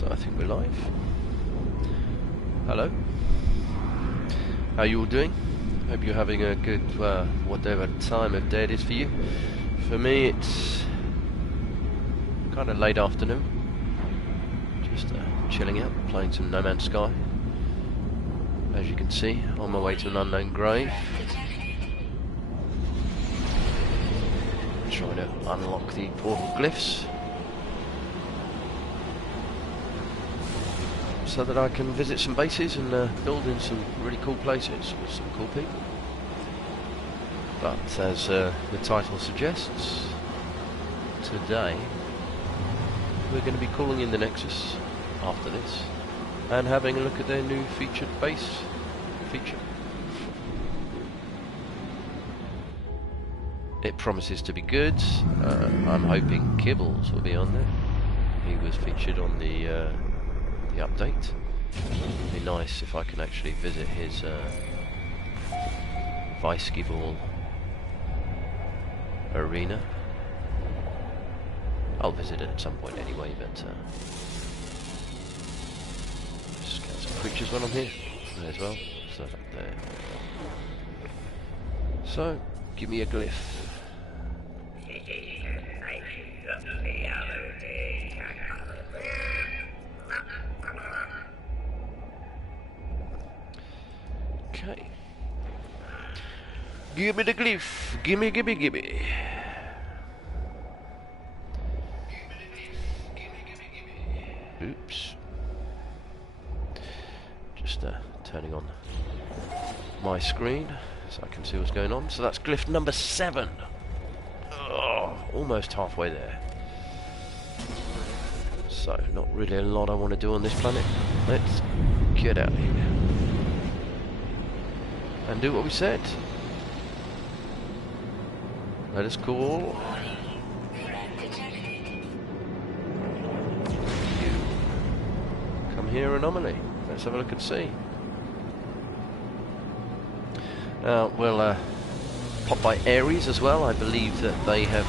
So I think we're live. Hello. How you all doing? Hope you're having a good, whatever time of day it is for you. For me, it's kind of late afternoon. Just chilling out, playing some No Man's Sky. As you can see, on my way to an unknown grave. Trying to unlock the portal glyphs, so that I can visit some bases and build in some really cool places with some cool people. But as the title suggests, today we're going to be calling in the Nexus after this and having a look at their new featured base feature. It promises to be good. I'm hoping Kibbles will be on there. He was featured on the update. It'd be nice if I can actually visit his Vice Ball arena. I'll visit it at some point anyway, but just get some creatures when I'm here as well. So up there. So give me a glyph. Okay. Give me the glyph. Gimme, gimme, gimme. Oops. Just turning on my screen so I can see what's going on. So that's glyph number 7. Oh, almost halfway there. So, not really a lot I want to do on this planet. Let's get out of here and do what we said. Let us call you. Come here, anomaly. Let's have a look and see. We'll pop by Ares as well. I believe that they have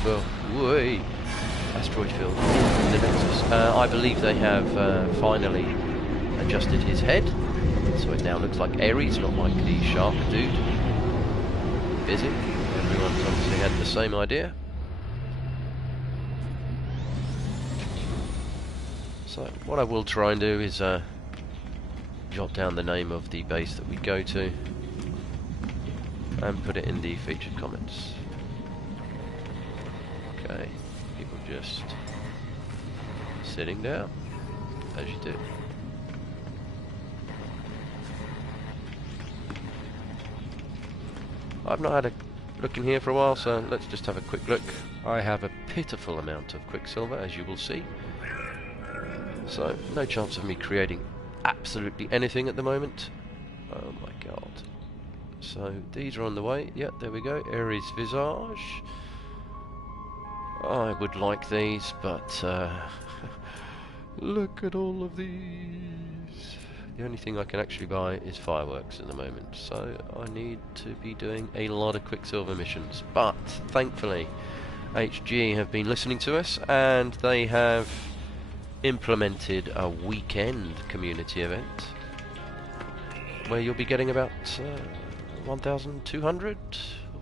asteroid field in the Nexus. I believe they have finally adjusted his head, so it now looks like Ares, not like the shark dude. Busy. Everyone's obviously had the same idea. So what I will try and do is jot down the name of the base that we go to and put it in the featured comments. Okay, people just sitting down, as you do. I've not had a look in here for a while, so let's just have a quick look. I have a pitiful amount of quicksilver, as you will see. So, no chance of me creating absolutely anything at the moment. Oh my god. So, these are on the way. Yep, there we go. Ares Visage. I would like these, but look at all of these. The only thing I can actually buy is fireworks at the moment, so I need to be doing a lot of Quicksilver missions. But thankfully, HG have been listening to us, and they have implemented a weekend community event where you'll be getting about 1,200,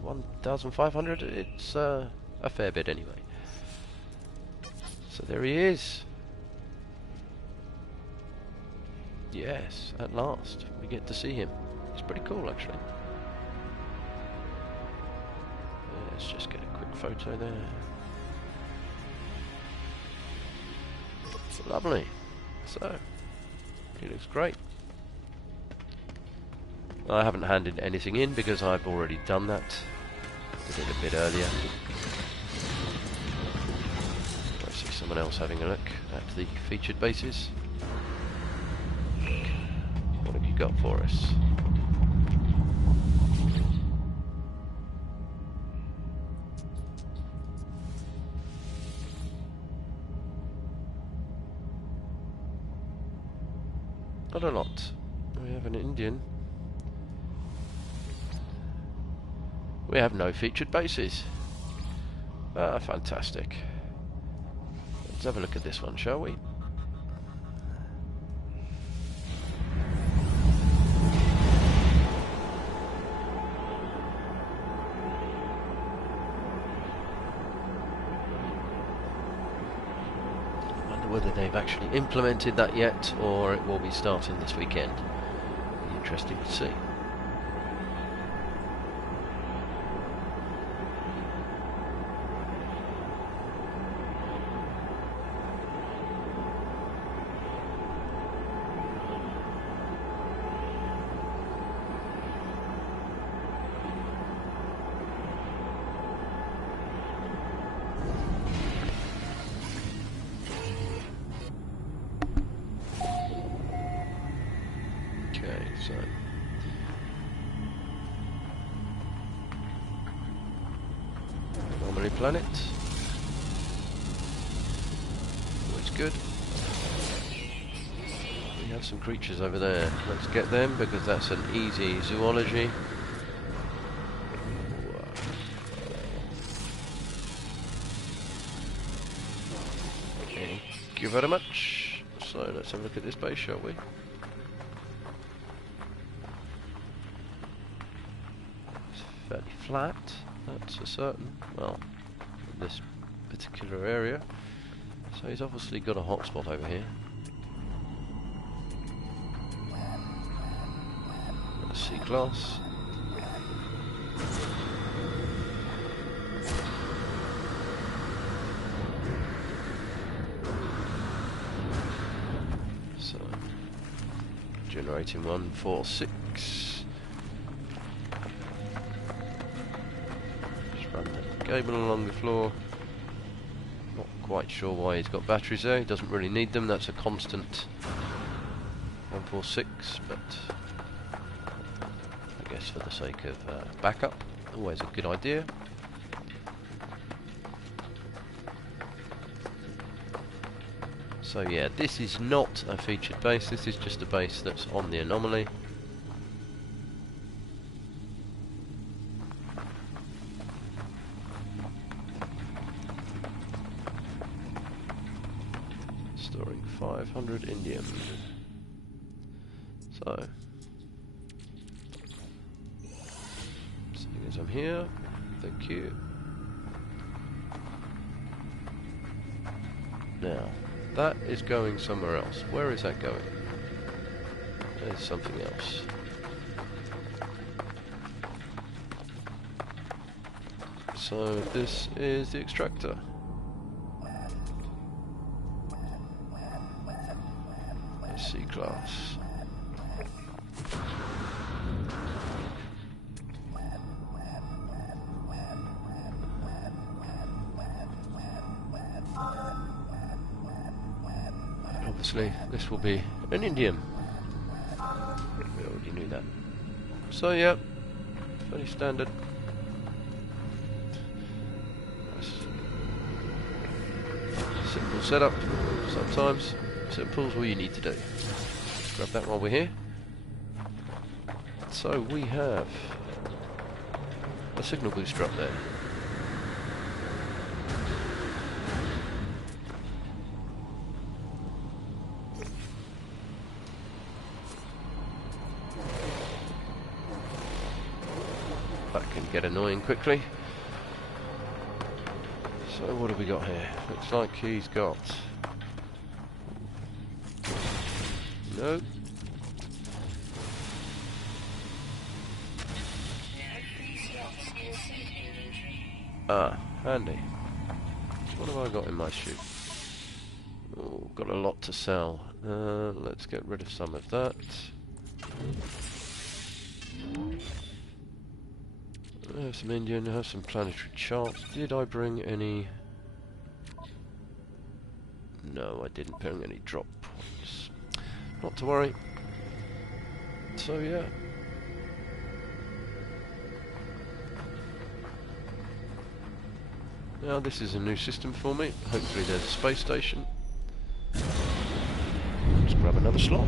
1,500. It's a fair bit anyway. So there he is. Yes, at last we get to see him. It's pretty cool, actually. Let's just get a quick photo there. Lovely. So, he looks great. I haven't handed anything in because I've already done that. Did it a bit earlier. I see someone else having a look at the featured bases. What have you got for us? Not a lot. We have an Indian. We have no featured bases. Ah, fantastic. Let's have a look at this one, shall we? whether they've actually implemented that yet, or it will be starting this weekend. Be interesting to see. So anomaly planet, always good. We have some creatures over there. Let's get them because that's an easy zoology. Thank you very much. So let's have a look at this base, shall we? Fairly flat, that's for certain. Well, in this particular area. So he's obviously got a hotspot over here. C-class. So, generating 146. Cable along the floor. Not quite sure why he's got batteries there. He doesn't really need them. That's a constant 146, but I guess for the sake of backup, always a good idea. So yeah, this is not a featured base. This is just a base that's on the anomaly. Storing 500 indium. So, seeing as I'm here, thank you. Now, that is going somewhere else. Where is that going? There's something else. So, this is the extractor. C-class. Obviously, this will be an indium. We already knew that. So, yeah, fairly standard. Nice. Simple setup. Sometimes simple's all you need to do. Let's grab that while we're here. So we have a signal booster up there. That can get annoying quickly. So what have we got here? Looks like he's got... No. Ah, handy. What have I got in my chute? Oh, got a lot to sell. Let's get rid of some of that. I have some Indian, I have some planetary charts. Did I bring any? No, I didn't bring any drop points. Not to worry. So yeah. Now this is a new system for me. Hopefully there's a space station. Let's grab another slot.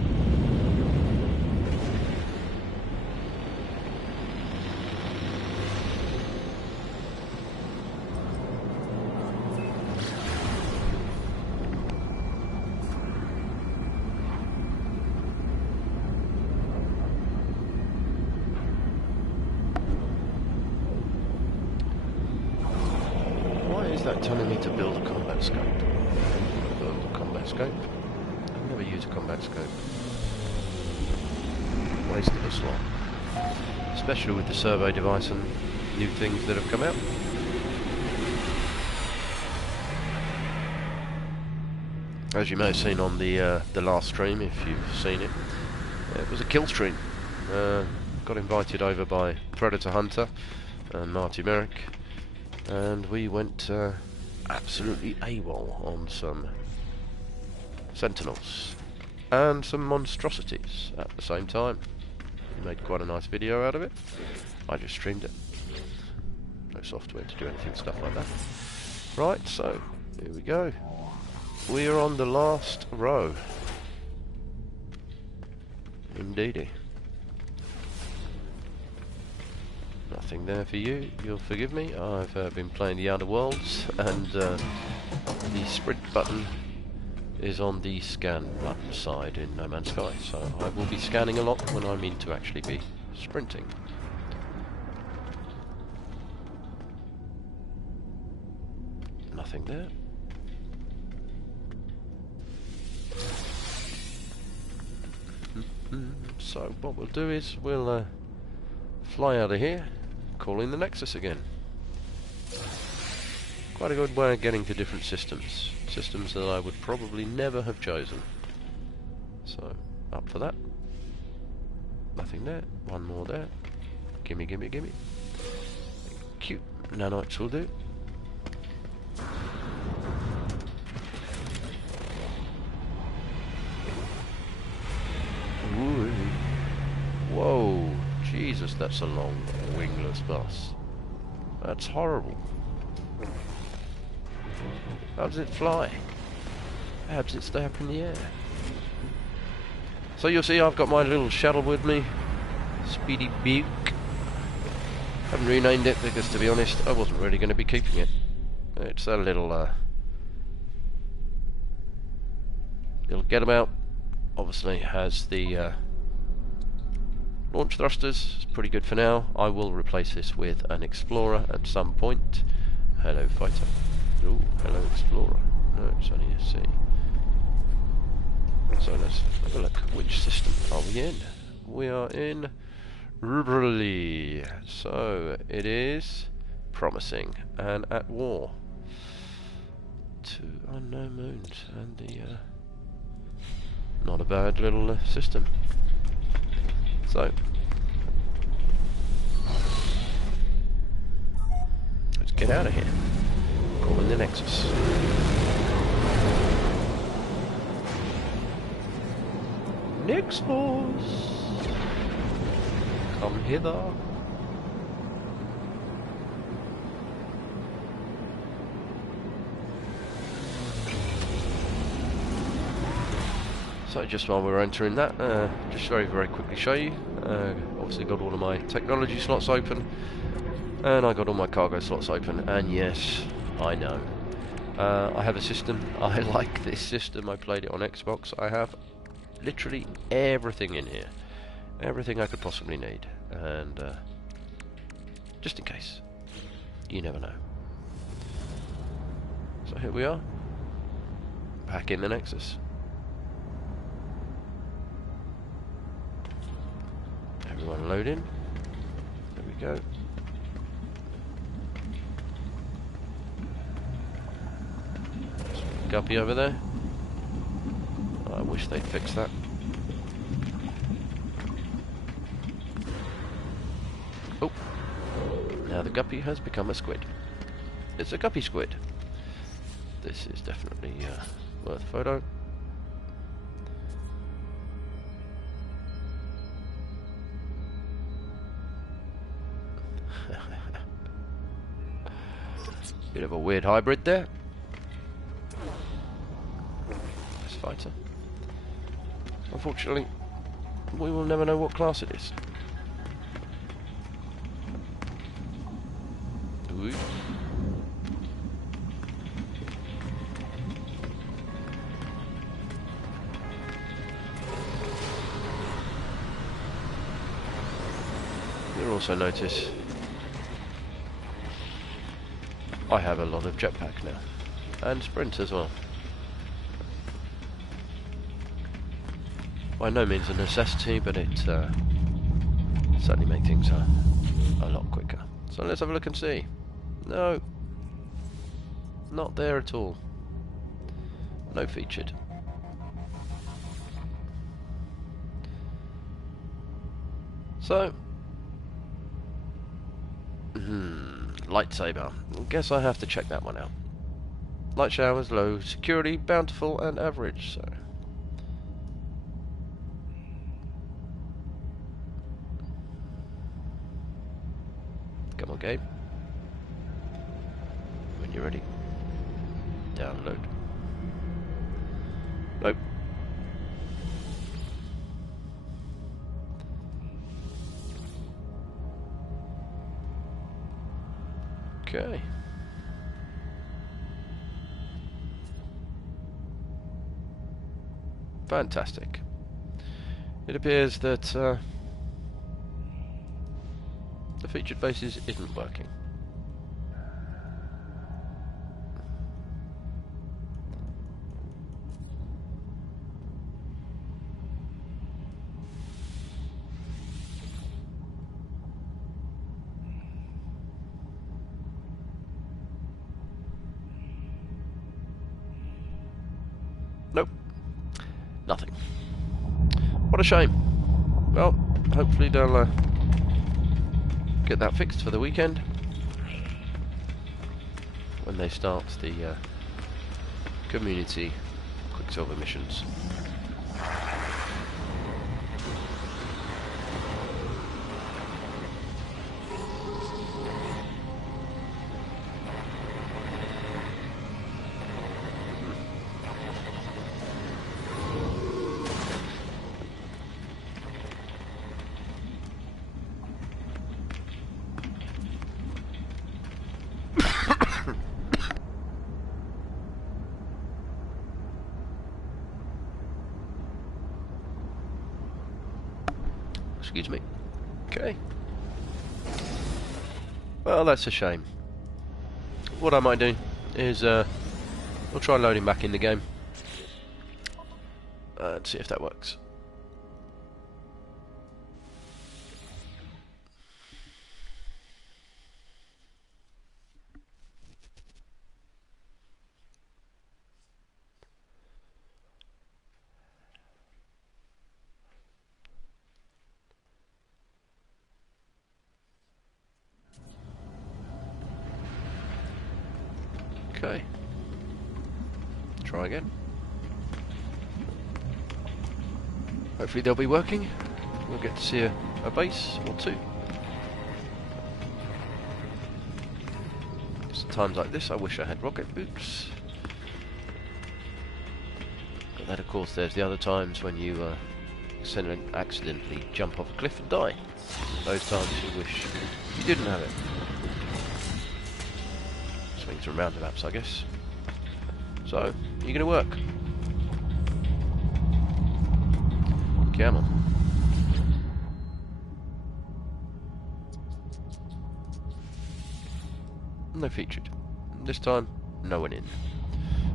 Is that telling me to build a combat scope? Build a combat combat scope. I never use a combat scope. Wasted a slot. Especially with the survey device and new things that have come out. As you may have seen on the last stream, if you've seen it, it was a kill stream. Got invited over by Predator Hunter and Marty Merrick, and we went absolutely AWOL on some Sentinels and some monstrosities at the same time. We made quite a nice video out of it. I just streamed it. No software to do anything, stuff like that. Right, so here we go. We are on the last row. Indeedy. Nothing there for you, you'll forgive me. I've been playing the Outer Worlds, and the sprint button is on the scan button side in No Man's Sky, so I will be scanning a lot when I mean to actually be sprinting. Nothing there. So what we'll do is we'll fly out of here, call in the Nexus again. Quite a good way of getting to different systems. Systems that I would probably never have chosen. So, up for that. Nothing there. One more there. Gimme, gimme, gimme. Cute. Nanites will do. Ooh. Whoa. Jesus, that's a long wingless bus. That's horrible. How does it fly? How does it stay up in the air? So you'll see I've got my little shuttle with me. Speedy Buke. Haven't renamed it because, to be honest, I wasn't really going to be keeping it. It's a little getabout. Obviously has the launch thrusters. It's pretty good for now. I will replace this with an Explorer at some point. Hello, fighter. Oh, hello, Explorer. No, it's only a C. So let's have a look. Which system are we in? We are in Rubrally. So it is promising and at war. 2 unknown moons and the not a bad little system. So let's get out of here. Calling the Nexus. Nexus, come hither. So just while we're entering that, just very quickly show you. Obviously got all of my technology slots open, and I got all my cargo slots open. And yes, I know. I have a system. I like this system. I played it on Xbox. I have literally everything in here. Everything I could possibly need. And just in case. You never know. So here we are. Back in the Nexus. Everyone load in. There we go. Guppy over there. I wish they'd fix that. Oh, now the guppy has become a squid. It's a guppy squid. This is definitely worth a photo. Bit of a weird hybrid there. Nice fighter. Unfortunately, we will never know what class it is. Ooh. You'll also notice I have a lot of jetpack now, and sprint as well. by no means a necessity, but it certainly makes things a lot quicker. So let's have a look and see. No, not there at all. No featured. So, lightsaber. Guess I have to check that one out. Light showers, low security, bountiful, and average. So, come on, game. When you're ready, download. Nope. Okay. Fantastic. It appears that the featured bases isn't working. Nope. Nothing. What a shame. Well, hopefully they'll get that fixed for the weekend when they start the community Quicksilver missions. Excuse me. Okay. Well, that's a shame. What I might do is we'll try loading back in the game and see if that works. Okay. Try again. Hopefully they'll be working. We'll get to see a base or two. It's times like this I wish I had rocket boots. But then of course there's the other times when you accidentally jump off a cliff and die. Those times you wish you didn't have it. Swings and roundabouts, I guess. So, you're gonna work. Come on. No featured. This time, no one in.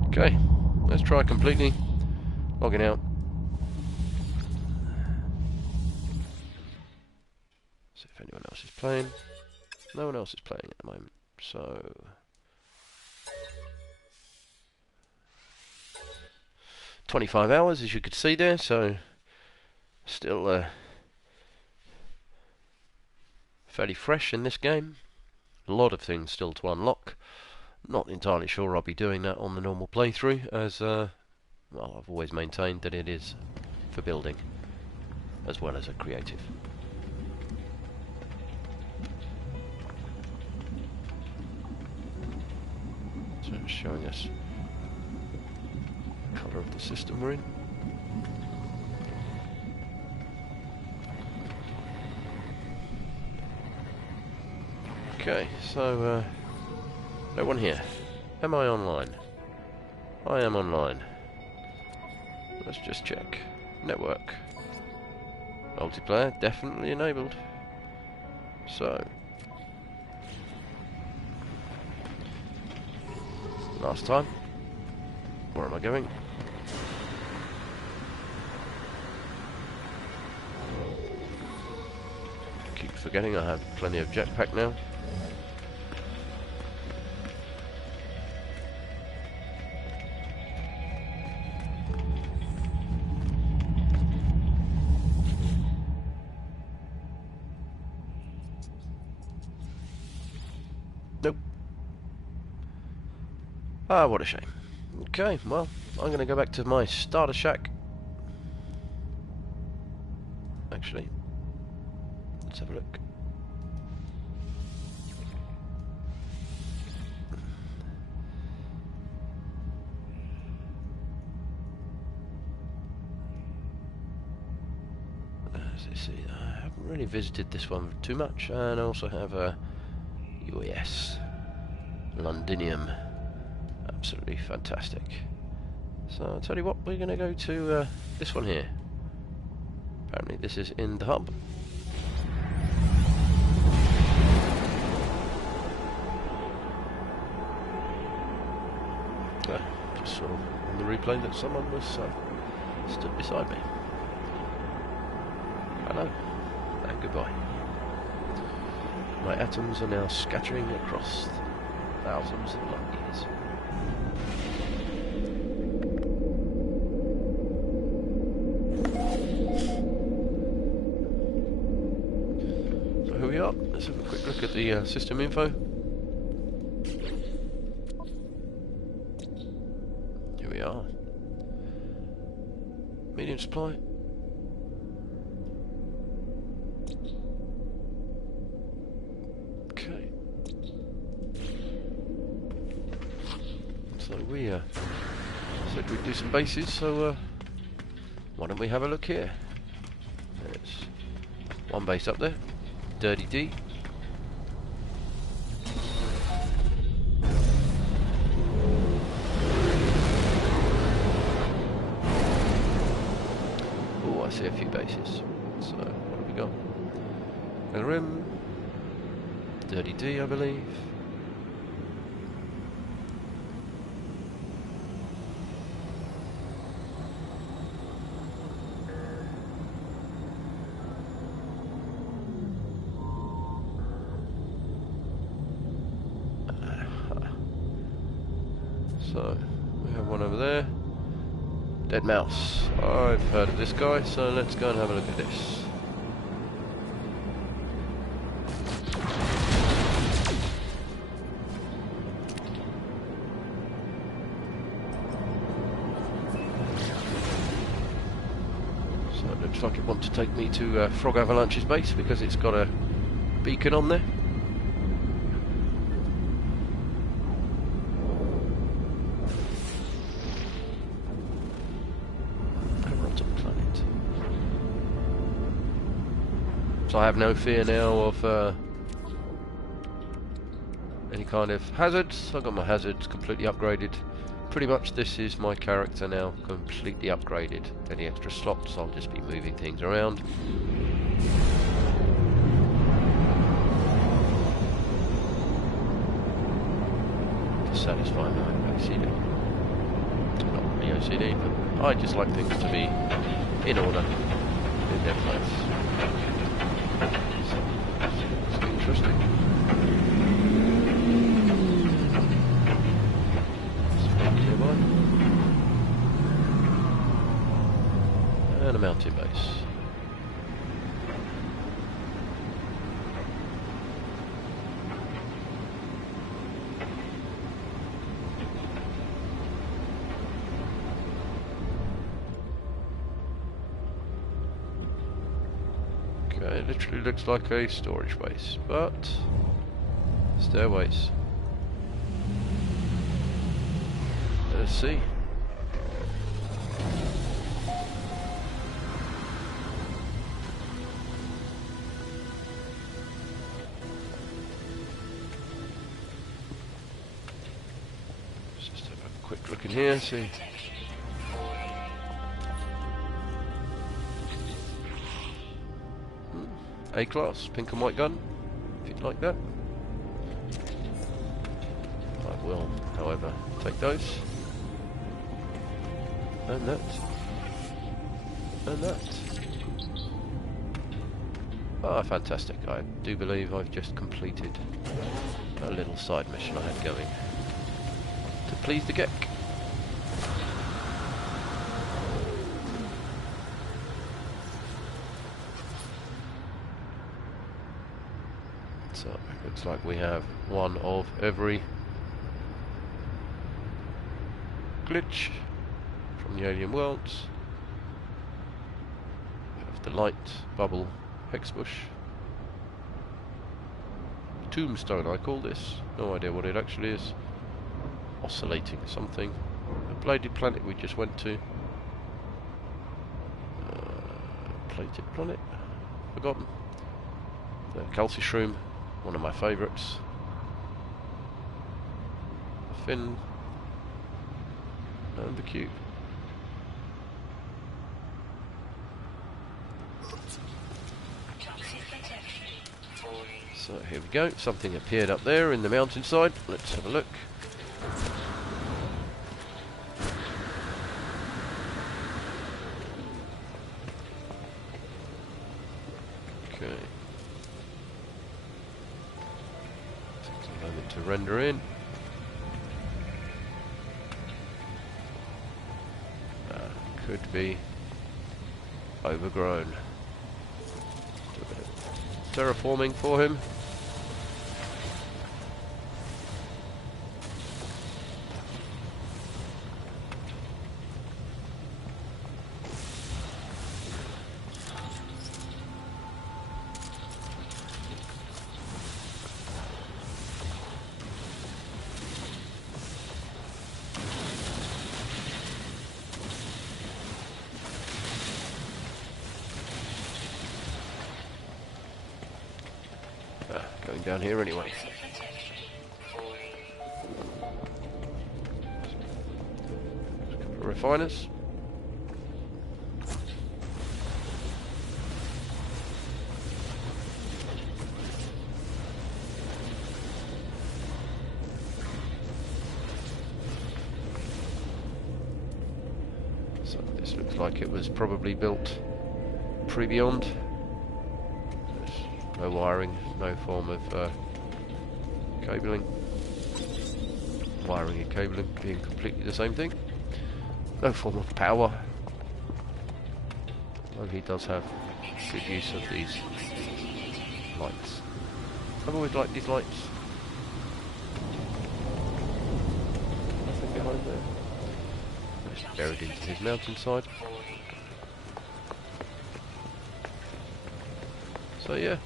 Okay, let's try completely. Logging out. See if anyone else is playing. No one else is playing at the moment, so... 25 hours, as you could see there, so still fairly fresh in this game. A lot of things still to unlock. Not entirely sure I'll be doing that on the normal playthrough, as well, I've always maintained that it is for building as well as a creative. So it's showing us colour of the system we're in. Okay, so no one here. Am I online? I am online. Let's just check. Network. Multiplayer definitely enabled. So last time. Where am I going? forgetting I have plenty of jetpack now. Nope. Ah, what a shame. Okay, well, I'm going to go back to my starter shack. Actually, let's have a look. Let's see, I haven't really visited this one too much, and I also have a UAS Londinium. Absolutely fantastic. So I'll tell you what, we're going to go to this one here. Apparently this is in the hub. Just saw on the replay that someone was stood beside me. Hello and goodbye. My atoms are now scattering across thousands of light years. So here we are. Let's have a quick look at the system info. Here we are. Medium supply. Okay. So we said we'd do some bases, so why don't we have a look here? There's one base up there, Dirty D. Oh, I see a few bases. So what have we got? LRM, Dirty D, I believe. So we have one over there. Dead Mouse. I've heard of this guy, so let's go and have a look at this. So it looks like it wants to take me to Frog Avalanche's base because it's got a beacon on there. So I have no fear now of any kind of hazards. I've got my hazards completely upgraded. Pretty much this is my character now, completely upgraded. Any extra slots, I'll just be moving things around. To satisfy my OCD. Not the OCD, but I just like things to be in order, in their place. It's interesting. And a mountain base. Okay, it literally looks like a storage base, but stairways. Let's see. Let's just have a quick look in here, see. A-class, pink and white gun, if you'd like that. I will, however, take those. And that. And that. Ah, fantastic. I do believe I've just completed a little side mission I had going to please the geek. So, looks like we have one of every glitch from the alien worlds. We have the light, bubble, hexbush. Tombstone I call this. No idea what it actually is. Oscillating something. A bladed planet we just went to. Plated planet. Forgotten. The Calci Shroom. One of my favourites. The fin. And the cube. So here we go, something appeared up there in the mountainside. Let's have a look. Okay. Takes a moment to render in. Could be overgrown. Do a bit of terraforming for him. Going down here anyway. A couple of refiners. So this looks like it was probably built pre-beyond. No wiring, no form of cabling. Wiring and cabling being completely the same thing. No form of power. Well, he does have good use of these lights. I've always liked these lights. Nothing behind there. Just buried into his mountainside. So yeah.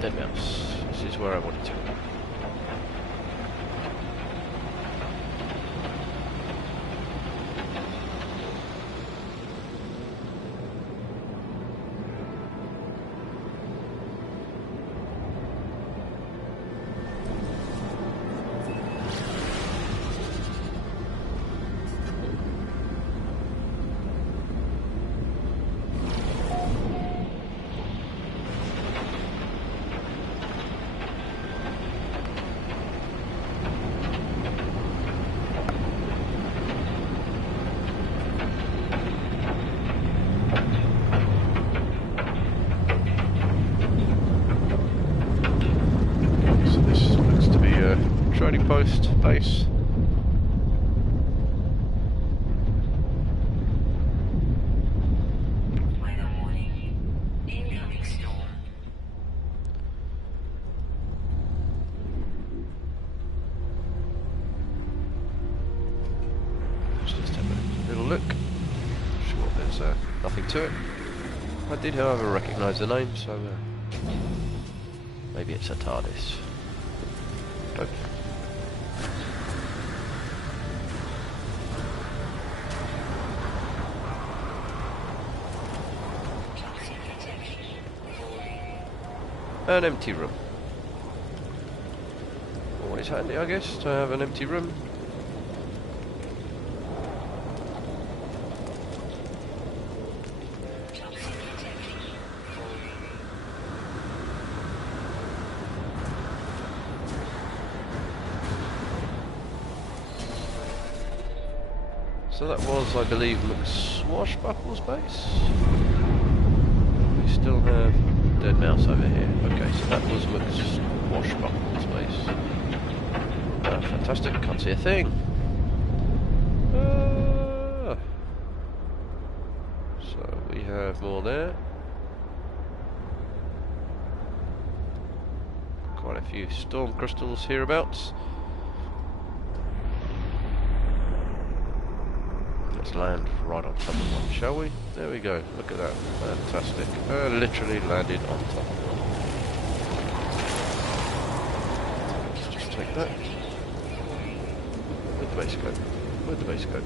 Dead mouse. This is where I wanted to. Trading post base. Let's just have a little look. Sure, there's nothing to it. I did, however, recognise the name, so maybe it's a TARDIS. Nope. An empty room. Always handy, I guess, to have an empty room. So that was, I believe, McSwashbuckle's base. We still have dead mouse over here. Okay, so that was McSwashbuckle's base. Fantastic, can't see a thing. So we have more there. Quite a few storm crystals hereabouts. Let's land right on top of one, shall we? There we go, look at that, fantastic. Literally landed on top of one. Let's just take that. Where'd the base go? Where'd the base go?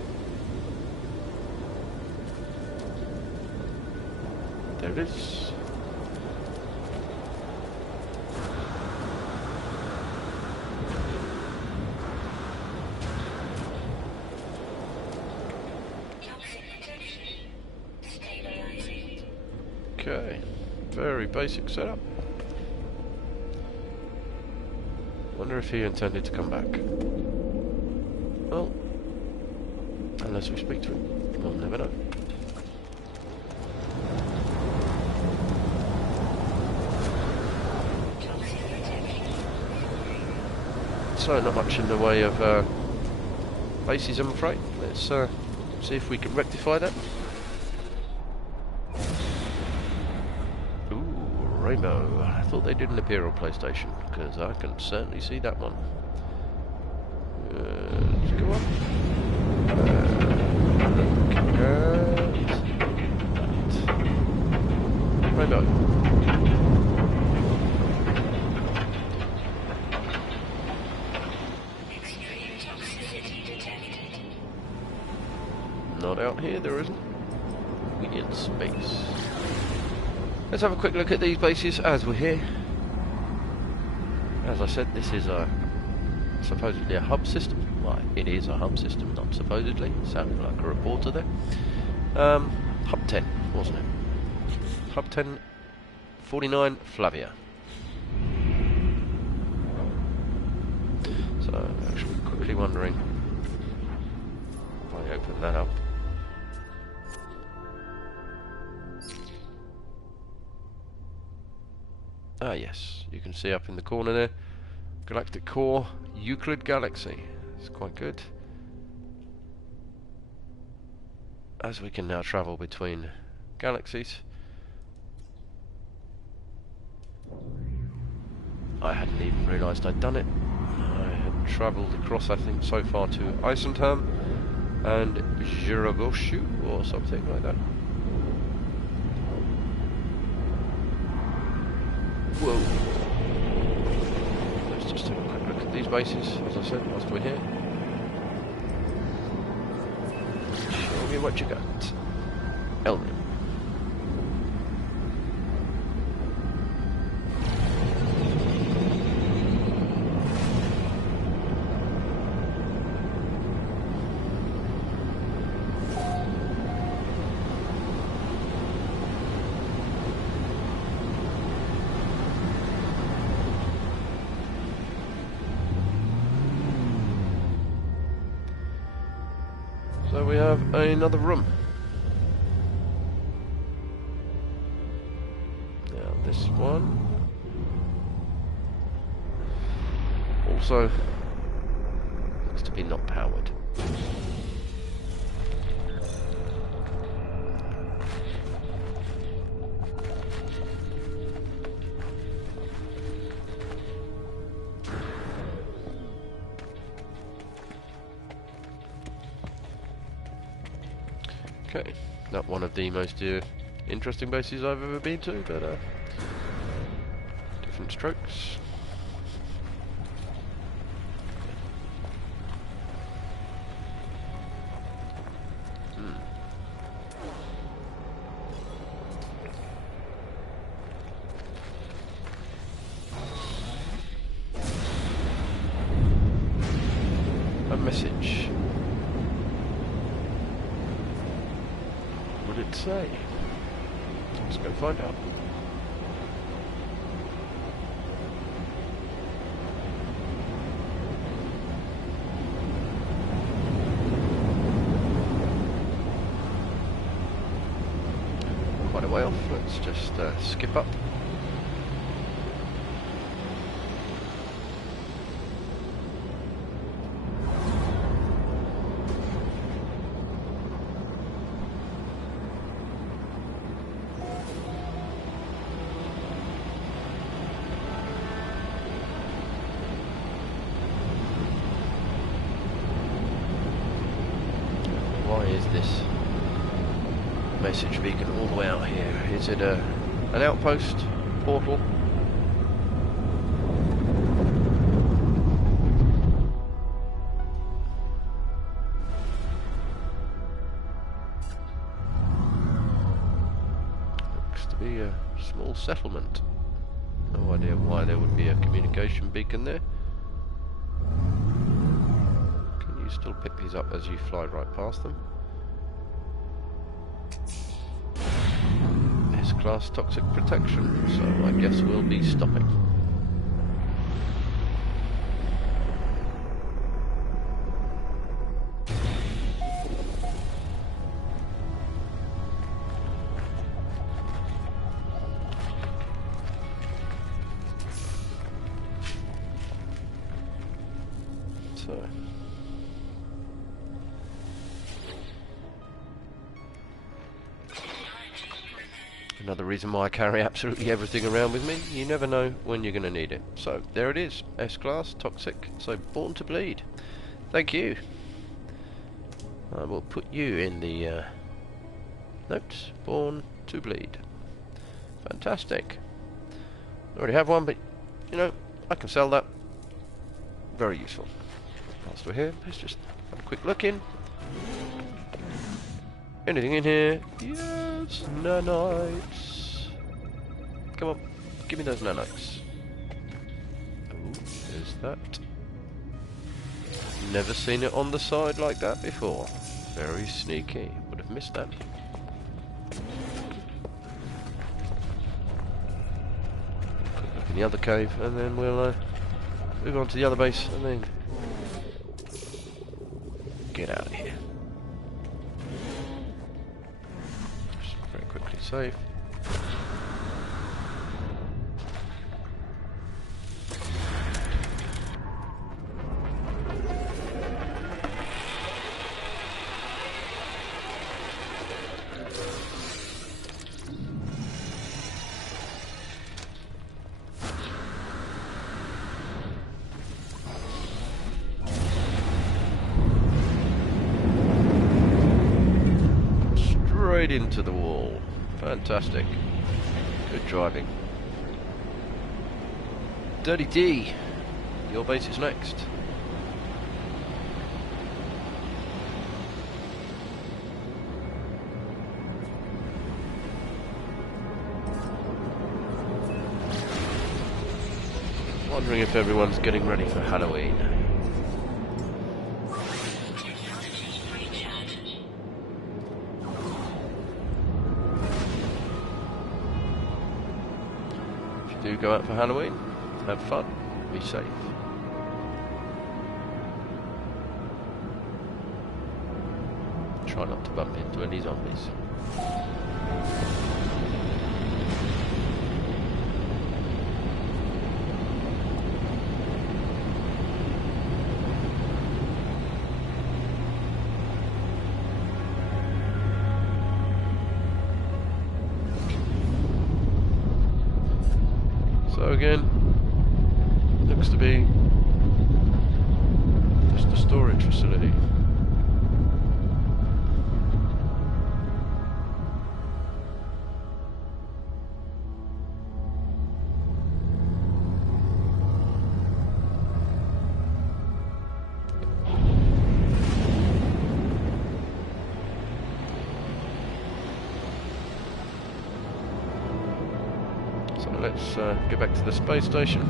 There it is. Okay, very basic setup. Wonder if he intended to come back. Well, unless we speak to him, we'll never know. So not much in the way of bases, I'm afraid. Let's see if we can rectify that. Rainbow. I thought they didn't appear on PlayStation, because I can certainly see that one. Let's go up. Rainbow. Not out here, there isn't. We in space. Let's have a quick look at these bases as we're here. As I said, this is supposedly a hub system. Well, it is a hub system, not supposedly. Sounded like a reporter there. Hub 10, wasn't it? Hub 10, 49 Flavia. So, actually quickly wondering if I open that up. Ah yes, you can see up in the corner there, Galactic Core, Euclid Galaxy. It's quite good. As we can now travel between galaxies. I hadn't even realised I'd done it. I had travelled across, I think, so far to Isentam and Jiraboshu or something like that. Whoa. Let's just take a quick look at these bases, as I said, whilst we're here. Show me what you got. Elmin. So we have another room. Now this one also looks to be not powered. Okay, not one of the most interesting bases I've ever been to, but different strokes. A message. What did it say? Let's go find out. way off. Let's just skip up. Why is this message beacon all the way out here? Is it an outpost portal? Looks to be a small settlement. No idea why there would be a communication beacon there. Can you still pick these up as you fly right past them? S-class toxic protection, so I guess we'll be stopping. So another reason why I carry absolutely everything around with me. You never know when you're going to need it. So there it is, S-class toxic. So born to bleed. Thank you. I will put you in the notes. Born to bleed. Fantastic. I already have one, but you know, I can sell that. Very useful. Whilst we're here, let's just have a quick look in. Anything in here? Yes, nanites. Come on, give me those nanites. Oh, there's that. Never seen it on the side like that before. Very sneaky. Would have missed that. Quick look in the other cave, and then we'll move on to the other base, and then get out of here. Just very quickly save. Into the wall. Fantastic. Good driving. Dirty D, your base is next. Wondering if everyone's getting ready for Halloween. Do go out for Halloween, have fun, be safe. Try not to bump into any zombies. So again, looks to be just a storage facility. So let's get back to the space station.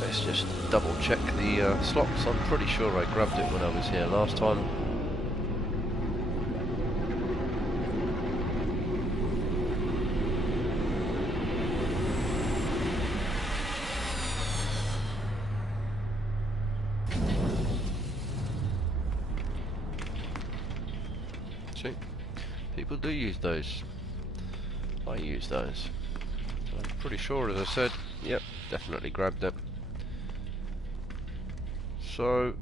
Let's just double check the slots. I'm pretty sure I grabbed it when I was here last time. actually. People do use those. I use those. So I'm pretty sure, as I said, yep, definitely grabbed them. So,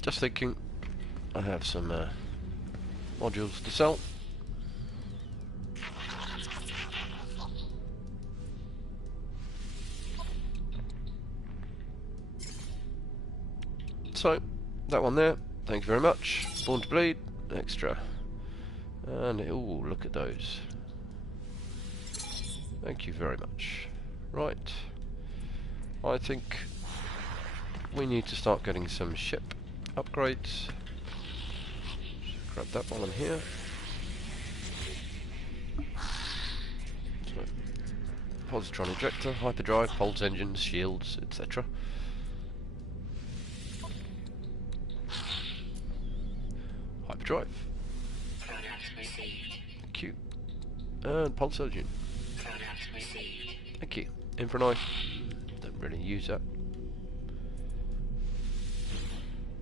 just thinking, I have some modules to sell. So, that one there, thank you very much. Born to Bleed, extra. And, ooh, look at those. Thank you very much. Right, I think we need to start getting some ship upgrades. Just grab that while I'm here. So, positron injector, hyperdrive, pulse engines, shields, etc. Hyperdrive. Thank you. And pulse engine. Thank you. Infra knife. Don't really use that.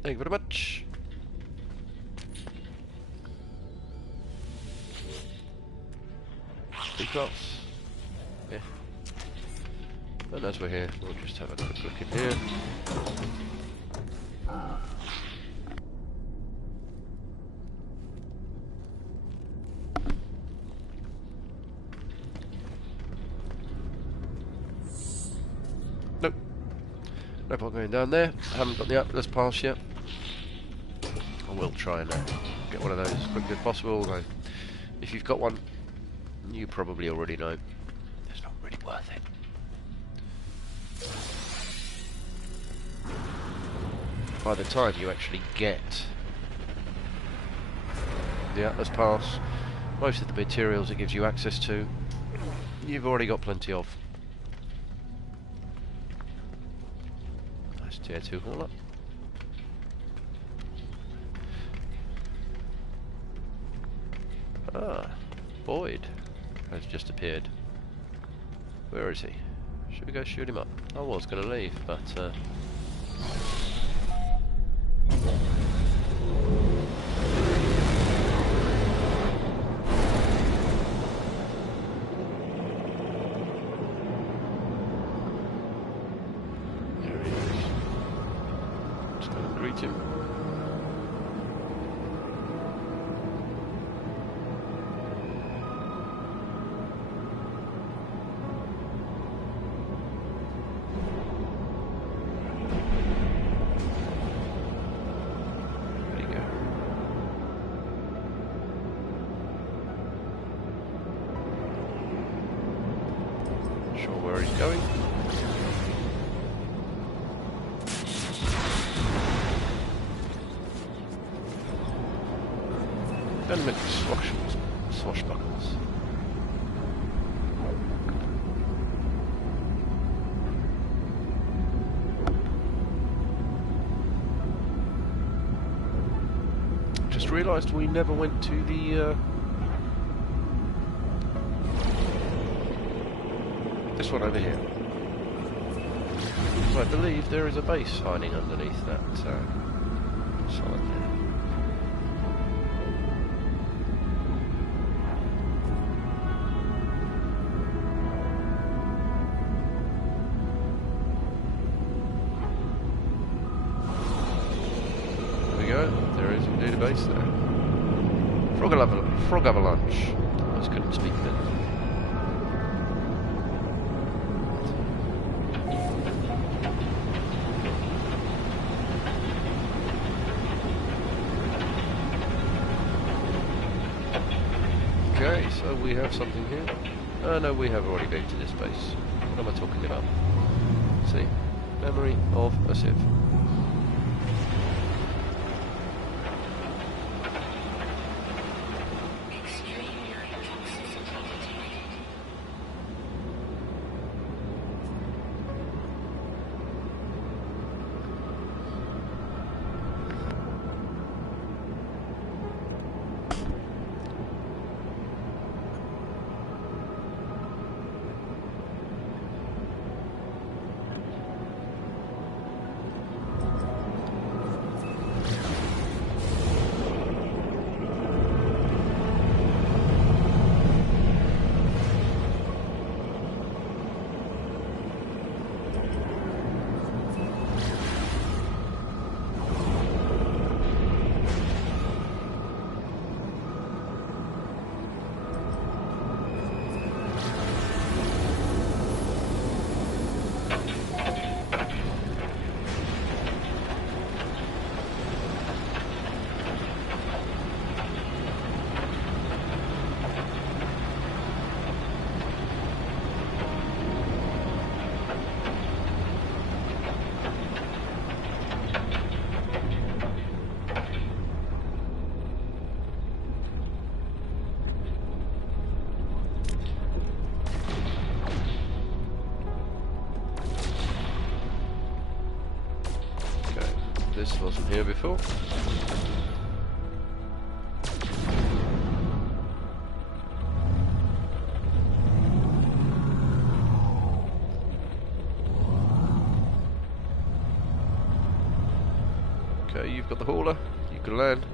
Thank you very much. B-class. Yeah. And as we're here, we'll just have a quick look in here. Nope. No point going down there. I haven't got the Atlas pass yet. I will try and get one of those as quickly as possible, although if you've got one, you probably already know it's not really worth it. By the time you actually get the Atlas pass, most of the materials it gives you access to, you've already got plenty of. Nice tier 2 hauler. Ah, Boyd has just appeared. Where is he? Should we go shoot him up? I was going to leave, but there he is. Let's go and greet him. Sure where he's going. And make swashbuckles. Just realised we never went to the this one over here. So I believe there is a base hiding underneath that side there. There we go. There is indeed a base there. Frog avalanche. I just couldn't speak then. Okay, so we have something here. No, we have already been to this base. What am I talking about? See, memory of a sieve. This wasn't here before. Okay, you've got the hauler. You can land.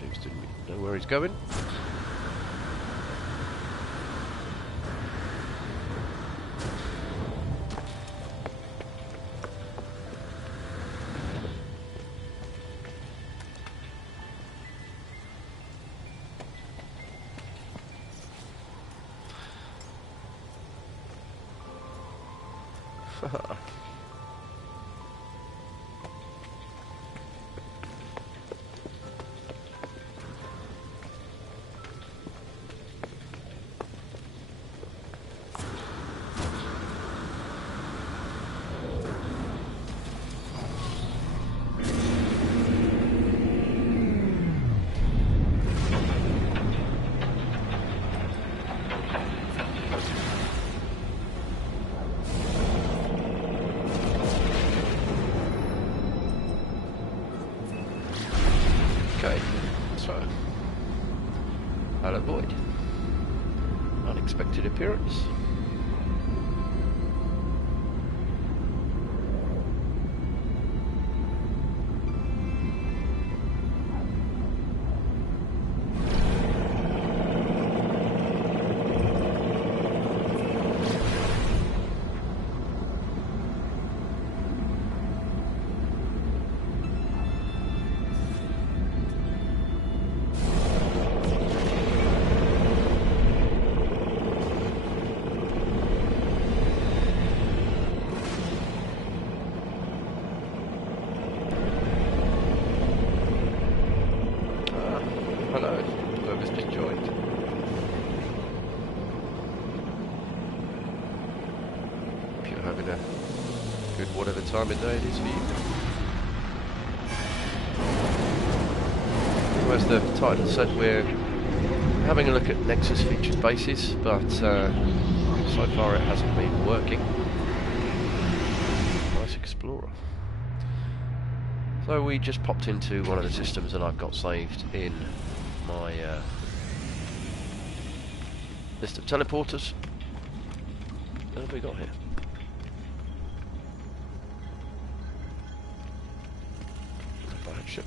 Seems to know where he's going. Okay, so I'll avoid unexpected appearance. Hello, whoever's just joined. Hope you're having a good whatever time of day it is for you. As the title said, we're having a look at Nexus featured bases, but so far it hasn't been working. Nice Explorer. So we just popped into one of the systems that I've got saved in my list of teleporters. What have we got here? A bad ship.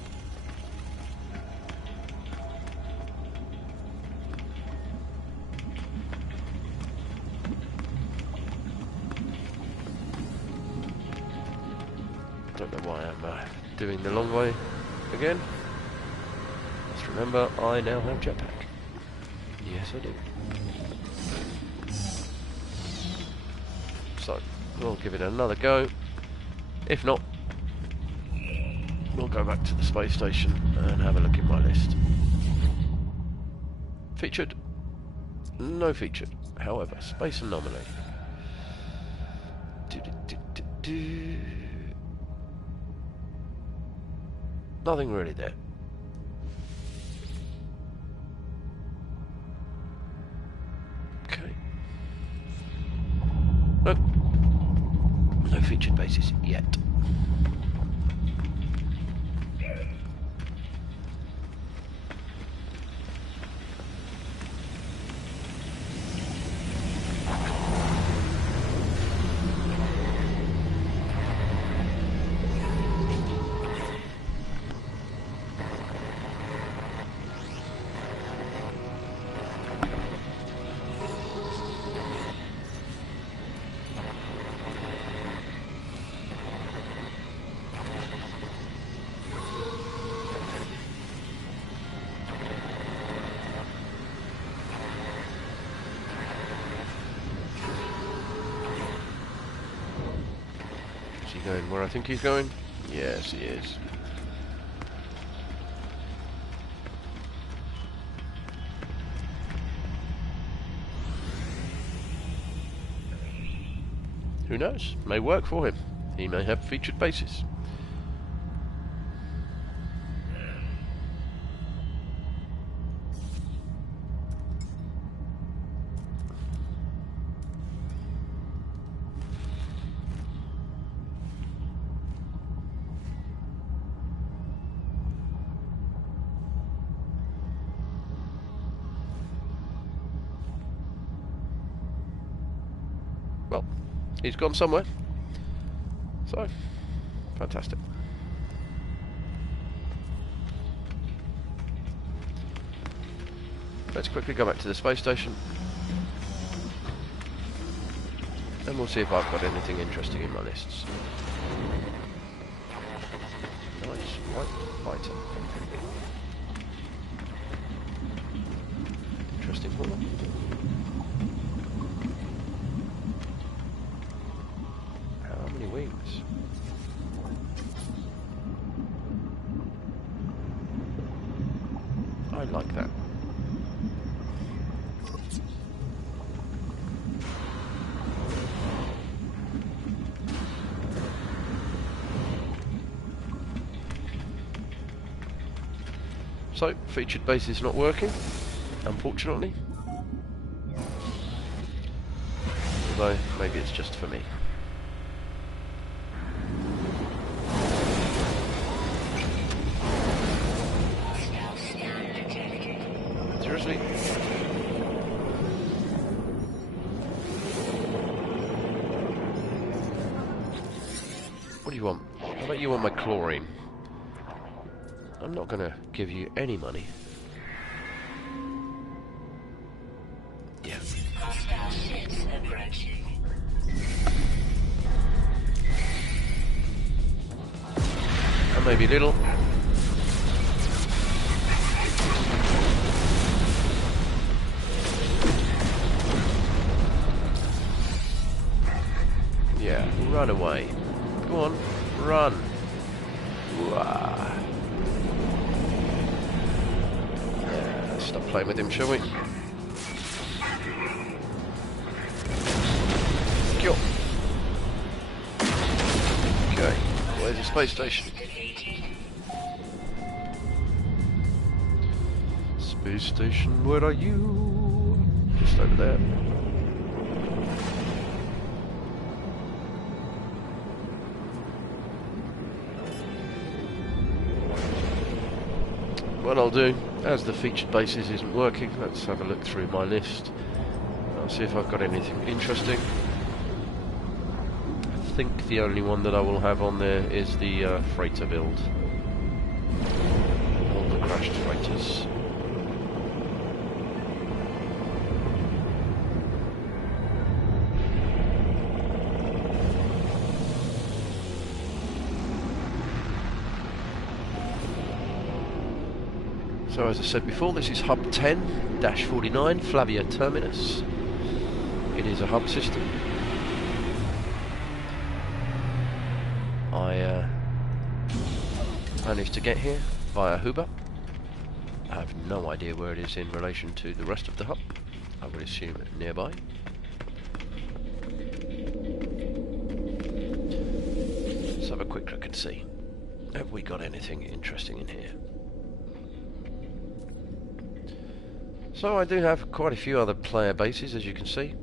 Don't know why I'm doing the long way again. Just remember, I now have jetpack. Yes, I do. So, we'll give it another go. If not, we'll go back to the space station and have a look in my list. Featured? No featured. However, space anomaly. Nothing really there. Okay. Nope. No featured bases yet. going where I think he's going? Yes, he is. Who knows? May work for him. He may have featured bases. Well, he's gone somewhere. So, fantastic. Let's quickly go back to the space station. And we'll see if I've got anything interesting in my lists. Nice, white fighter. Interesting hauler. How many wings? I like that. So, featured base is not working, unfortunately. Although, maybe it's just for me. Seriously? What do you want? I bet you want my chlorine. I'm not going to give you any money. Yeah. And maybe little. Yeah, run away. Go on, run. Wah. Stop playing with him, shall we? Kill. Okay, where's the space station? Space station, where are you? Just over there. What I'll do, as the featured bases isn't working, let's have a look through my list. I'll see if I've got anything interesting. I think the only one that I will have on there is the freighter build. All the crashed freighters. So as I said before, this is Hub 10-49 Flavia Terminus. It is a hub system. I managed to get here via Huber. I have no idea where it is in relation to the rest of the hub. I would assume nearby. Let's have a quick look and see. Have we got anything interesting in here? So I do have quite a few other player bases, as you can see.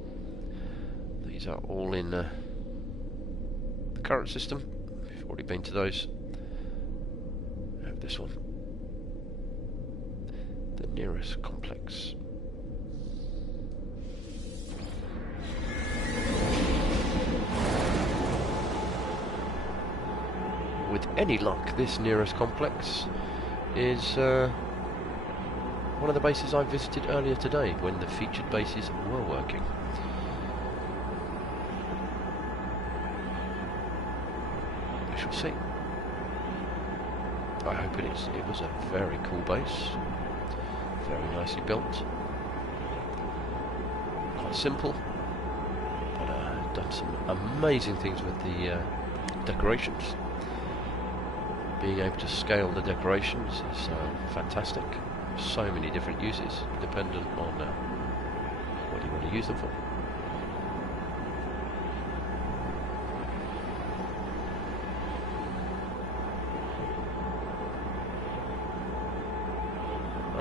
These are all in the current system. We've already been to those. I have this one. The nearest complex. With any luck, this nearest complex is one of the bases I visited earlier today when the featured bases were working. We shall see. I hope it is. It was a very cool base. Very nicely built. Quite simple. But done some amazing things with the decorations. Being able to scale the decorations is fantastic. So many different uses, dependent on what you want to use them for.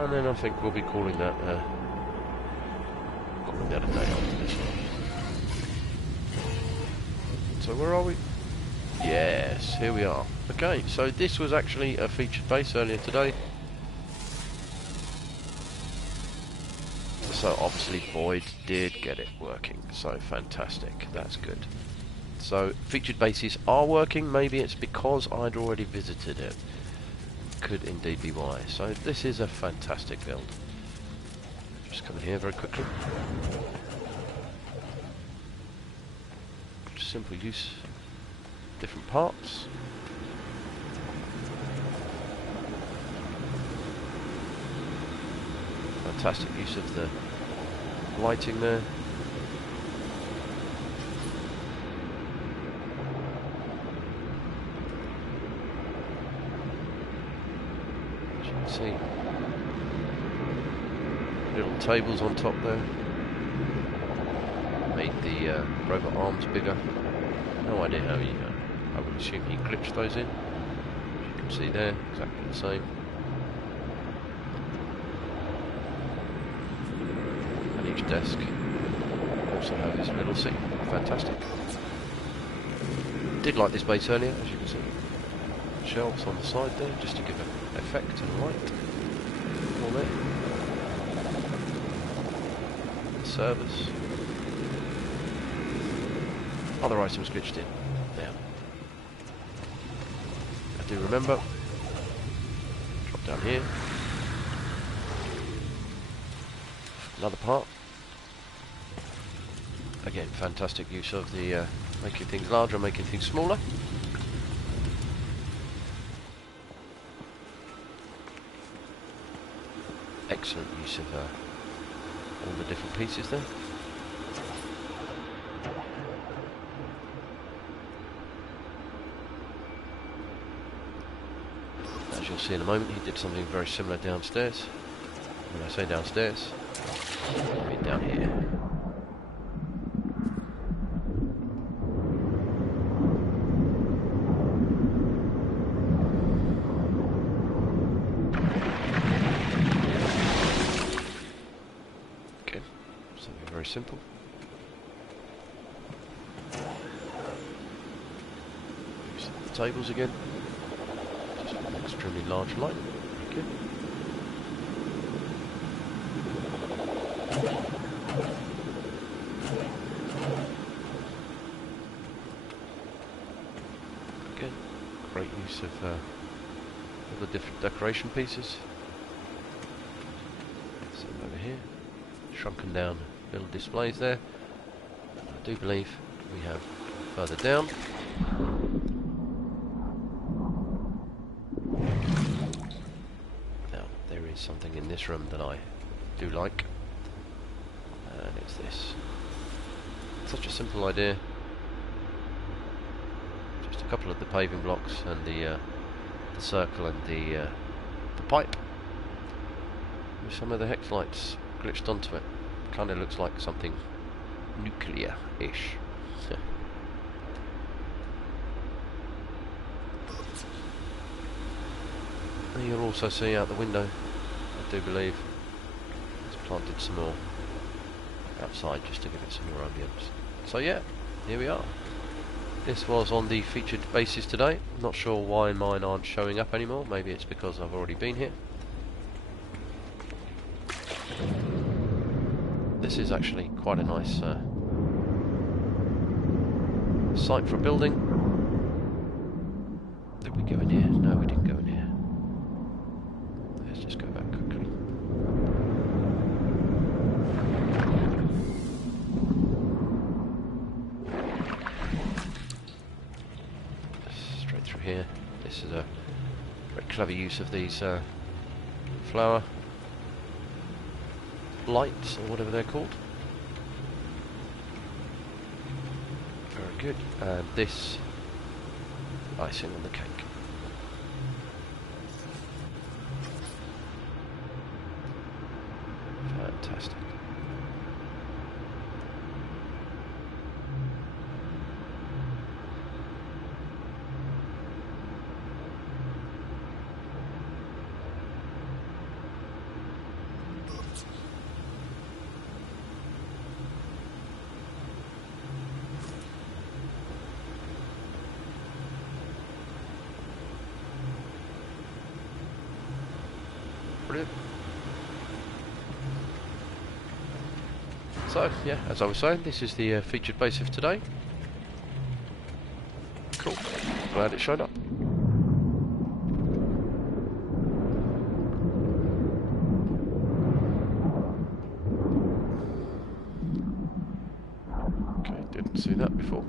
And then I think we'll be calling that a day after this one. So where are we? Yes, here we are. Okay, so this was actually a featured base earlier today. So obviously Boyd did get it working, so fantastic, that's good. So featured bases are working, maybe it's because I'd already visited it. Could indeed be why. So this is a fantastic build. Just come in here very quickly. Simple use, different parts. Fantastic use of the lighting there. As you can see, little tables on top there. Made the robot arms bigger. No idea how you I would assume you glitch those in. As you can see there, exactly the same. And each desk also has this little seat. Fantastic. Did like this base earlier, as you can see. Shelves on the side there, just to give an effect and light. All there. Servers. Other items glitched in. Now, I do remember. Drop down here. Another part. Again, fantastic use of the making things larger, making things smaller. Excellent use of all the different pieces there. As you'll see in a moment, he did something very similar downstairs. When I say downstairs, I mean down here. Okay, something very simple. Use the tables again. Just an extremely large light. Okay. Again, great use of all the different decoration pieces. So over here, shrunken down little displays there. And I do believe we have further down. Now there is something in this room that I do like. And it's this. Such a simple idea. Just a couple of the paving blocks and the circle and the pipe. With some of the hex lights glitched onto it. Kind of looks like something nuclear-ish. And you'll also see out the window, I do believe, it's planted some more outside just to give it some more ambience. So yeah, here we are. This was on the featured bases today. Not sure why mine aren't showing up anymore. Maybe it's because I've already been here. This is actually quite a nice site for a building. Did we go in here? No, we didn't go in here. Let's just go back quickly. Straight through here. This is a very clever use of these flower lights, or whatever they're called. Very good. And this icing on the cake. Fantastic. Brilliant. So, yeah, as I was saying, this is the featured base of today. Cool. Glad it showed up. Okay, didn't see that before.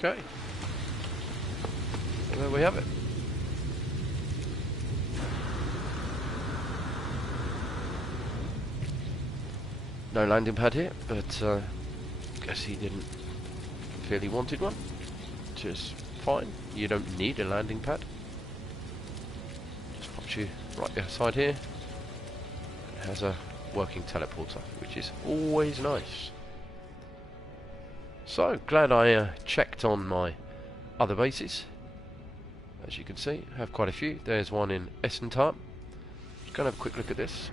Okay. Well, there we have it. No landing pad here, but guess he didn't feel he wanted one. Which is fine. You don't need a landing pad. Just pops you right outside here. It has a working teleporter, which is always nice. So, glad I checked on my other bases. As you can see, I have quite a few. There's one in Essentarp. Just going to have a quick look at this.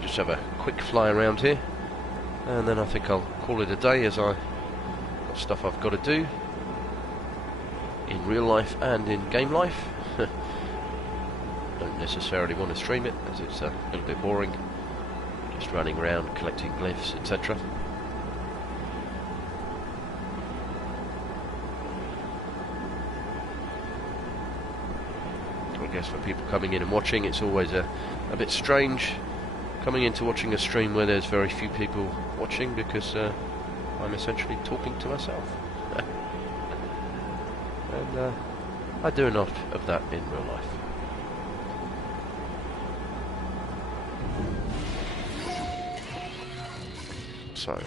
Just have a quick fly around here, and then I think I'll call it a day, as I've got stuff I've got to do in real life and in game life. Don't necessarily want to stream it, as it's a little bit boring, just running around collecting glyphs, etc. I guess for people coming in and watching, it's always a bit strange coming into watching a stream where there's very few people watching, because I'm essentially talking to myself. And I do enough of that in real life. So,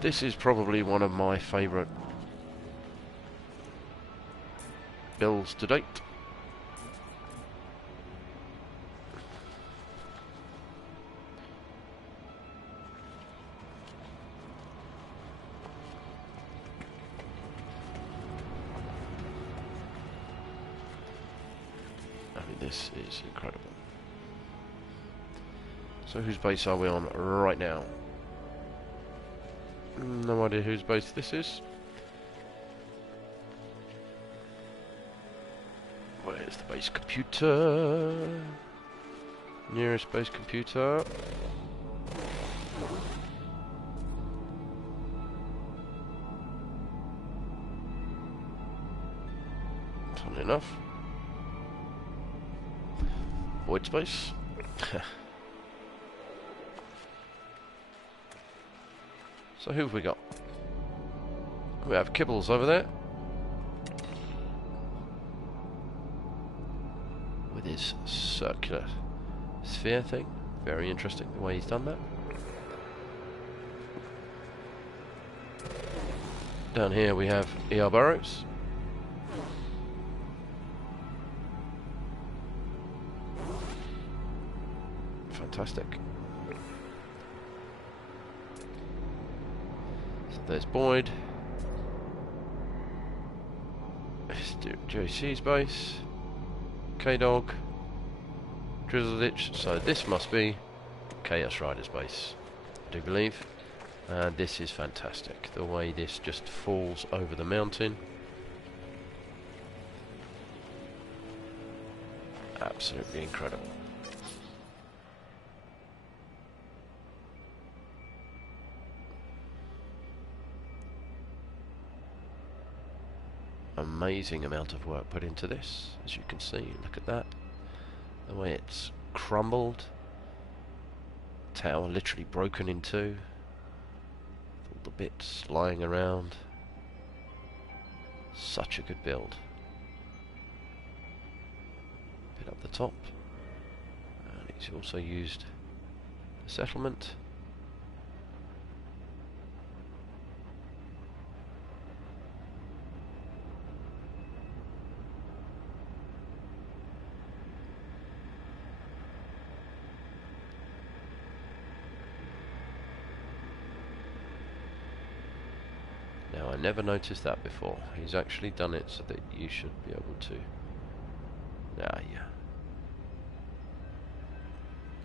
this is probably one of my favourite builds to date. This is incredible. So whose base are we on right now? No idea whose base this is. Where's the base computer? Nearest base computer. Funnily enough. Void space. So who have we got? We have Kibbles over there with his circular sphere thing. Very interesting the way he's done that. Down here we have ER Burrows. Fantastic. So there's Boyd. JC's base. K-Dog. Drizzleditch. So this must be Chaos Rider's base, I do believe. And this is fantastic, the way this just falls over the mountain. Absolutely incredible. Amazing amount of work put into this, as you can see. Look at that, the way it's crumbled. Tower literally broken in two, all the bits lying around. Such a good build. Bit up the top, and it's also used a settlement. Now, I never noticed that before. He's actually done it so that you should be able to... Ah, yeah.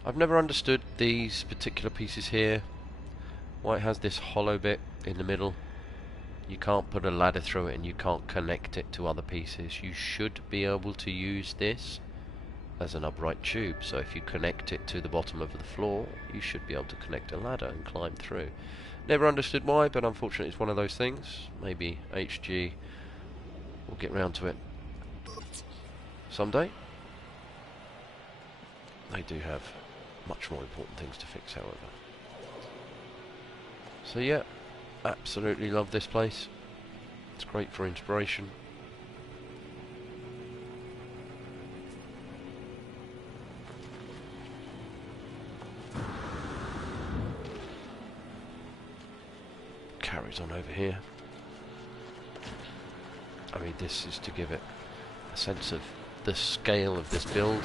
I've never understood these particular pieces here. Why it has this hollow bit in the middle. You can't put a ladder through it and you can't connect it to other pieces. You should be able to use this as an upright tube. So if you connect it to the bottom of the floor, you should be able to connect a ladder and climb through. Never understood why, but unfortunately it's one of those things. Maybe HG will get round to it someday. They do have much more important things to fix, however. So yeah, absolutely love this place. It's great for inspiration. Carries on over here. I mean, this is to give it a sense of the scale of this build.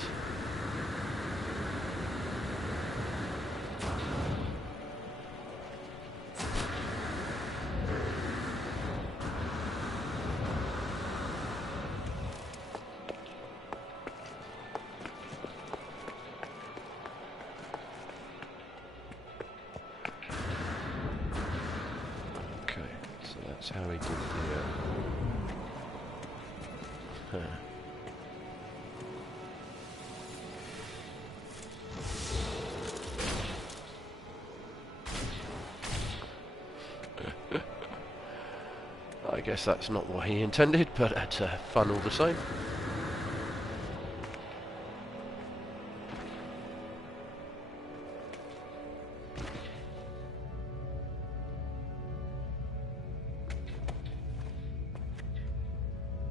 That's how he did the... I guess that's not what he intended, but it's fun all the same.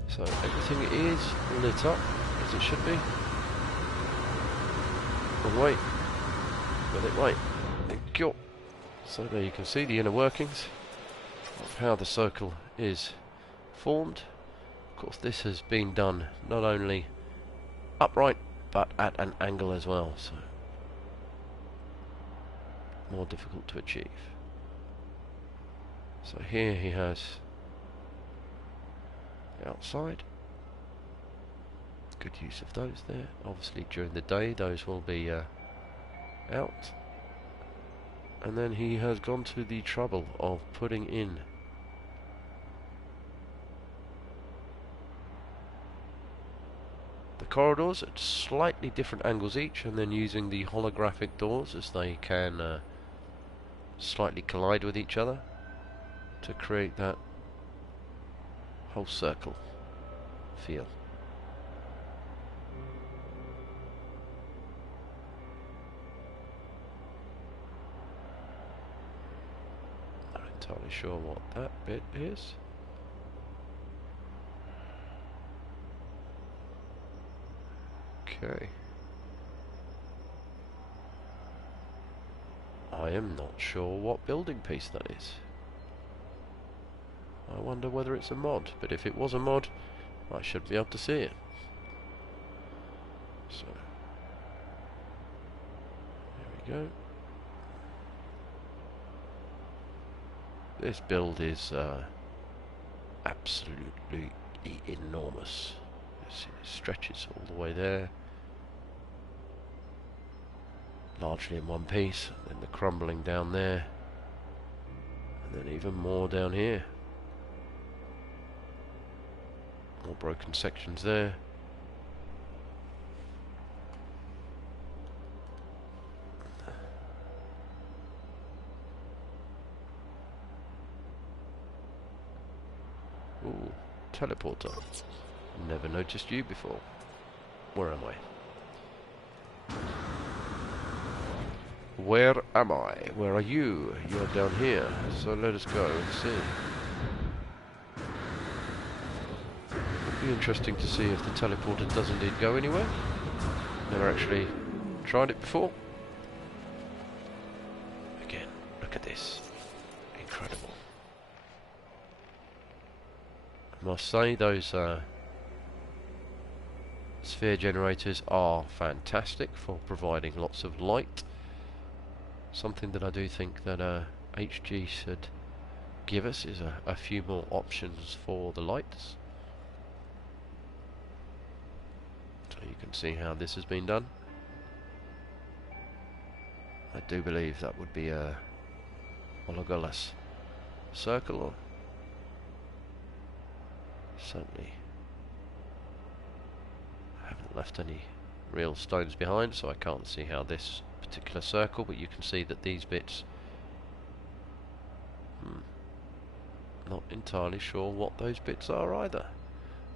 So everything is lit up as it should be. Wrong way. Got it right. Thank you. So there you can see the inner workings of how the circle is formed. Of course, this has been done not only upright but at an angle as well, so more difficult to achieve. So here he has the outside. Good use of those there. Obviously during the day those will be out. And then he has gone to the trouble of putting in the corridors at slightly different angles each, and then using the holographic doors as they can slightly collide with each other to create that whole circle feel. Not entirely sure what that bit is. Okay. I am not sure what building piece that is. I wonder whether it's a mod, but if it was a mod, I should be able to see it. So, there we go. This build is absolutely enormous. It stretches all the way there, largely in one piece, and the crumbling down there. then even more down here. More broken sections there. Ooh, teleporter. Never noticed you before. Where am I? Where am I? Where are you? You're down here. So let us go and see. It'd be interesting to see if the teleporter does indeed go anywhere. Never actually tried it before. Again, look at this. Incredible. I must say those sphere generators are fantastic for providing lots of light. Something that I do think that HG should give us is a few more options for the lights. So you can see how this has been done. I do believe that would be a hologolus circle, or certainly haven't left any real stones behind, so I can't see how this particular circle, but you can see that these bits, not entirely sure what those bits are either.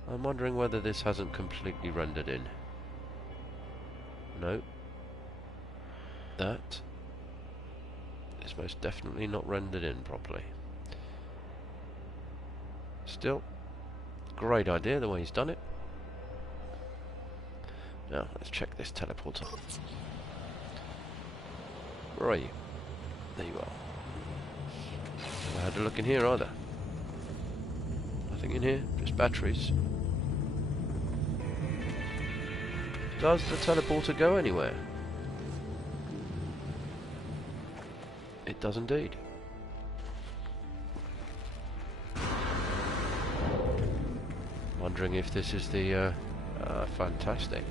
I'm wondering whether this hasn't completely rendered in. No, that is most definitely not rendered in properly. Still, great idea the way he's done it. Now, let's check this teleporter. Where are you? There you are. I had a look in here either. Nothing in here, just batteries. Does the teleporter go anywhere? It does indeed. Wondering if this is the fantastic.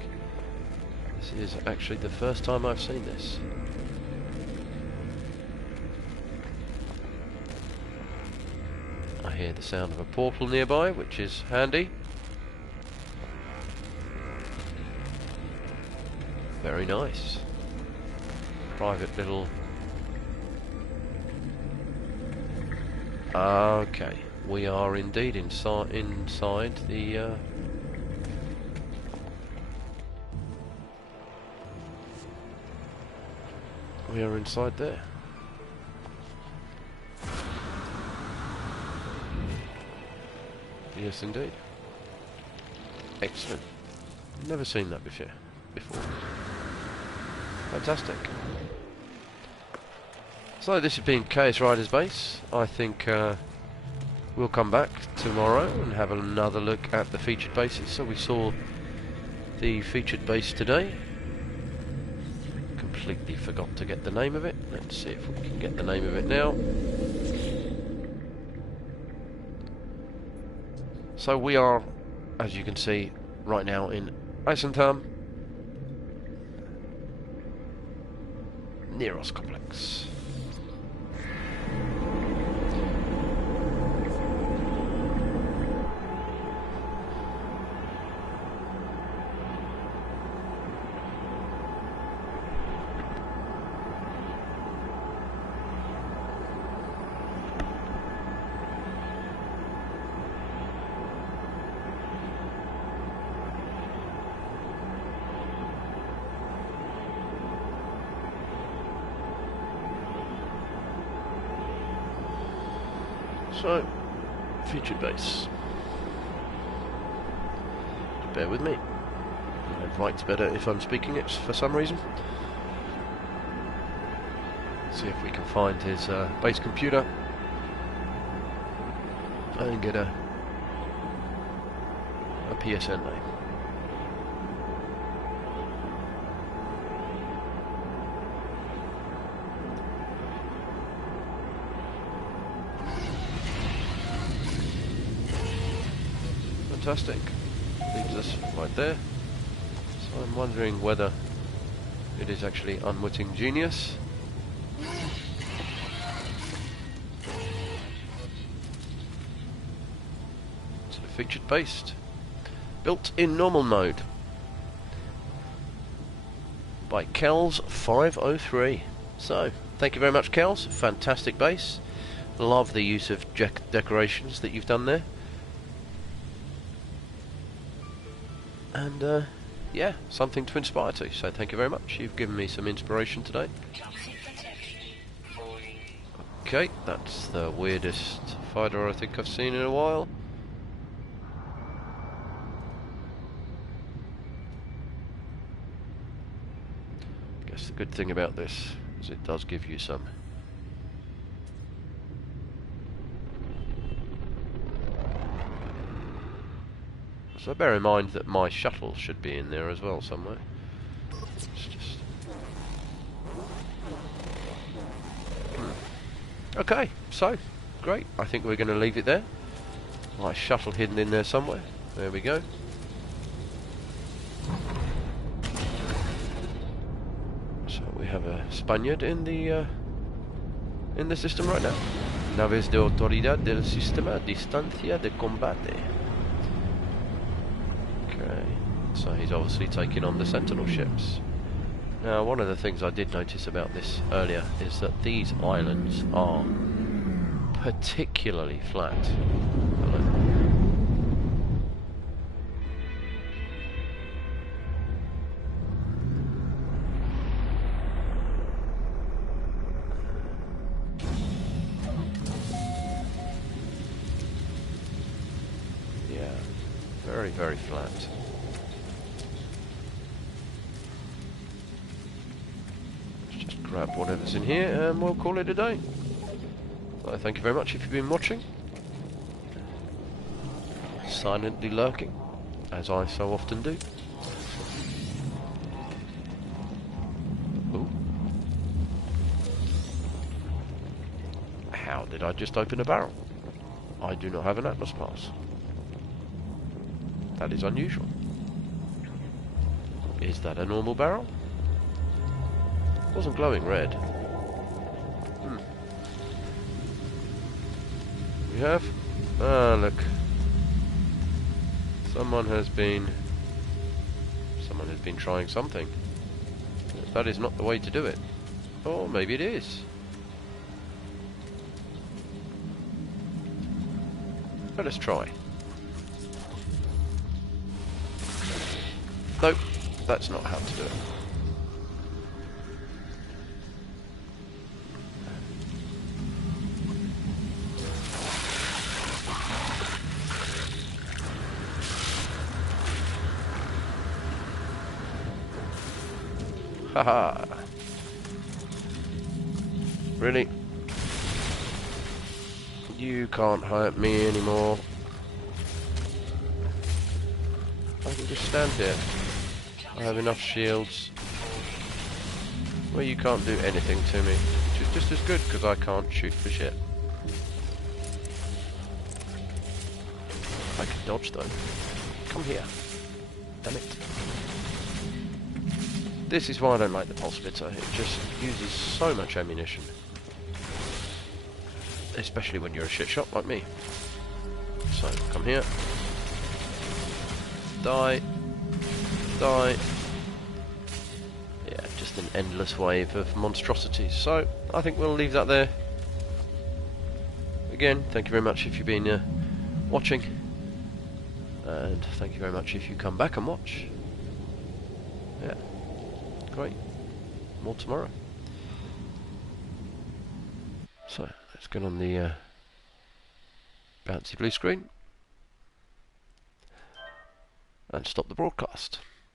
This is actually the first time I've seen this. I hear the sound of a portal nearby, which is handy. Very nice. Private little... Okay, we are indeed inside the... We are inside there. Yes, indeed. Excellent. Never seen that before. Fantastic. So this has been Chaos Riders Base. I think we'll come back tomorrow and have another look at the featured bases. So we saw the featured base today. Completely forgot to get the name of it. Let's see if we can get the name of it now. So we are, as you can see, right now in Eisenthal, Neros complex. So, featured base. Bear with me. It writes better if I'm speaking it for some reason. See if we can find his base computer and get a PSN name. Fantastic. Leaves us right there. So I'm wondering whether it is actually Unwitting Genius. featured base, built in normal mode by Kels503. So, thank you very much, Kels. Fantastic base. Love the use of decorations that you've done there. And, yeah, something to inspire to. So, thank you very much. You've given me some inspiration today. Okay, that's the weirdest fighter I think I've seen in a while. Guess the good thing about this is it does give you some. So bear in mind that my shuttle should be in there as well somewhere. It's just... Okay, so, great. I think we're going to leave it there. My shuttle hidden in there somewhere. There we go. So we have a Spaniard in the system right now. Naves de autoridad del sistema distancia de combate. Okay, so he's obviously taking on the Sentinel ships. Now, one of the things I did notice about this earlier is that these islands are particularly flat. Hello. Yeah, very, very flat. Grab whatever's in here and we'll call it a day. So thank you very much if you've been watching. Silently lurking, as I so often do. Ooh. How did I just open a barrel? I do not have an Atlas pass. That is unusual. Is that a normal barrel? It wasn't glowing red. We have... Ah, look. Someone has been trying something. That is not the way to do it. Or maybe it is. Let us try. Nope, that's not how to do it. Haha. Really? You can't hurt me anymore. I can just stand here. I have enough shields. Well, you can't do anything to me. Which is just as good, because I can't shoot for shit. I can dodge though. Come here. Damn it. This is why I don't like the pulse splitter. It just uses so much ammunition. Especially when you're a shit shot like me. So, come here. Die. Die. Yeah, just an endless wave of monstrosities. So, I think we'll leave that there. Again, thank you very much if you've been watching. And thank you very much if you come back and watch. Yeah. Great. More tomorrow. So, let's get on the bouncy blue screen and stop the broadcast.